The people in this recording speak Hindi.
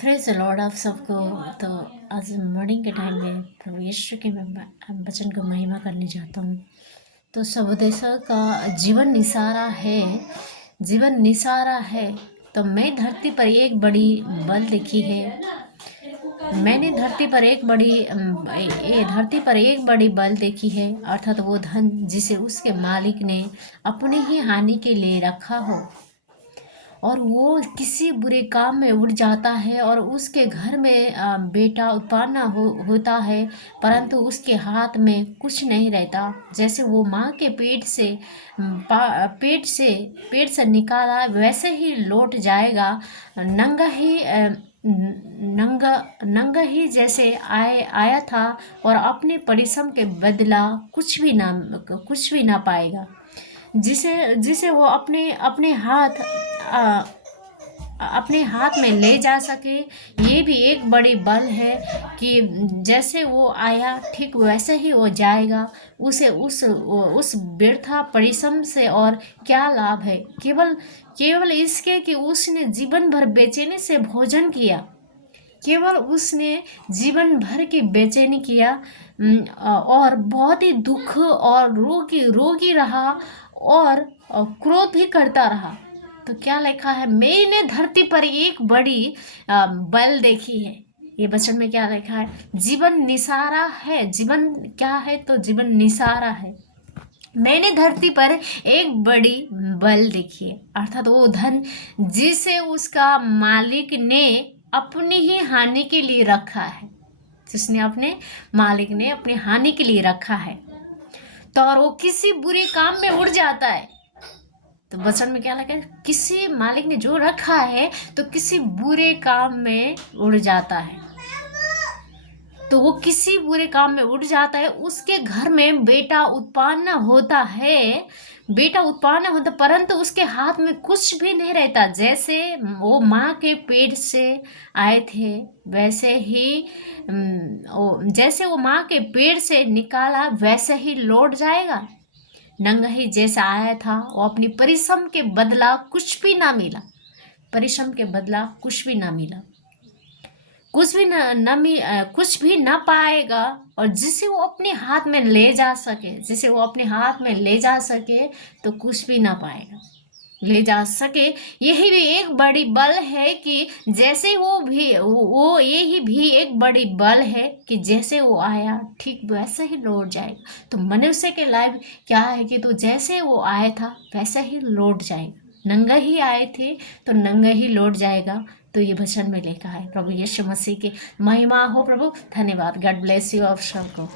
प्रेज़ द लॉर्ड आप सबको। तो आज मॉर्निंग के टाइम में प्रभु यीशु के मैं वचन को महिमा करने जाता हूँ। तो सबोदेशा का जीवन निसारा है, जीवन निसारा है। तो मैं धरती पर एक बड़ी बल देखी है। मैंने धरती पर एक बड़ी धरती पर एक बड़ी बल देखी है, अर्थात वो धन जिसे उसके मालिक ने अपनी ही हानि के लिए रखा हो और वो किसी बुरे काम में उड़ जाता है और उसके घर में बेटा उत्पन्न होता है, परंतु उसके हाथ में कुछ नहीं रहता। जैसे वो माँ के पेट से निकाला वैसे ही लौट जाएगा, नंगा ही नंगा ही जैसे आया था और अपने परिश्रम के बदला कुछ भी ना पाएगा। जिसे जिसे वो आ, अपने हाथ में ले जा सके। ये भी एक बड़ी बल है कि जैसे वो आया ठीक वैसे ही वो जाएगा। उसे उस व्यर्था परिश्रम से और क्या लाभ है, केवल इसके कि उसने जीवन भर बेचैनी से भोजन किया, केवल उसने जीवन भर की बेचैनी किया और बहुत ही दुख और रोगी रहा और क्रोध भी करता रहा। तो क्या लिखा है, मैंने धरती पर एक बड़ी बल देखी है। ये वचन में क्या लिखा है, जीवन निसारा है। जीवन क्या है, तो जीवन निसारा है। मैंने धरती पर एक बड़ी बल देखी है, अर्थात वो धन जिसे उसका मालिक ने अपनी ही हानि के लिए रखा है, जिसने अपने मालिक ने अपनी हानि के लिए रखा है। तो और वो किसी बुरे काम में उड़ जाता है। तो वचन में क्या लगा, किसी मालिक ने जो रखा है तो किसी बुरे काम में उड़ जाता है। तो वो किसी बुरे काम में उड़ जाता है। उसके घर में बेटा उत्पन्न होता है, परंतु उसके हाथ में कुछ भी नहीं रहता। जैसे वो माँ के पेट से आए थे वैसे ही जैसे वो माँ के पेट से निकाला वैसे ही लौट जाएगा। नंगा ही जैसा आया था, वो अपनी परिश्रम के बदला कुछ भी ना मिला। परिश्रम के बदला कुछ भी ना मिला, कुछ भी ना पाएगा। और जिसे वो अपने हाथ में ले जा सके तो कुछ भी ना पाएगा, ले जा सके। यही भी एक बड़ी बल है कि जैसे वो यही भी एक बड़ी बल है कि जैसे वो आया ठीक वैसे ही लौट जाएगा। तो मनुष्य के लाइफ क्या है कि तो जैसे वो आया था वैसे ही लौट जाएगा। नंगा ही आए थे तो नंगा ही लौट जाएगा। तो ये वचन में लिखा है। प्रभु यीशु मसीह की महिमा हो। प्रभु धन्यवाद। गॉड ब्लेस यू आप सबको।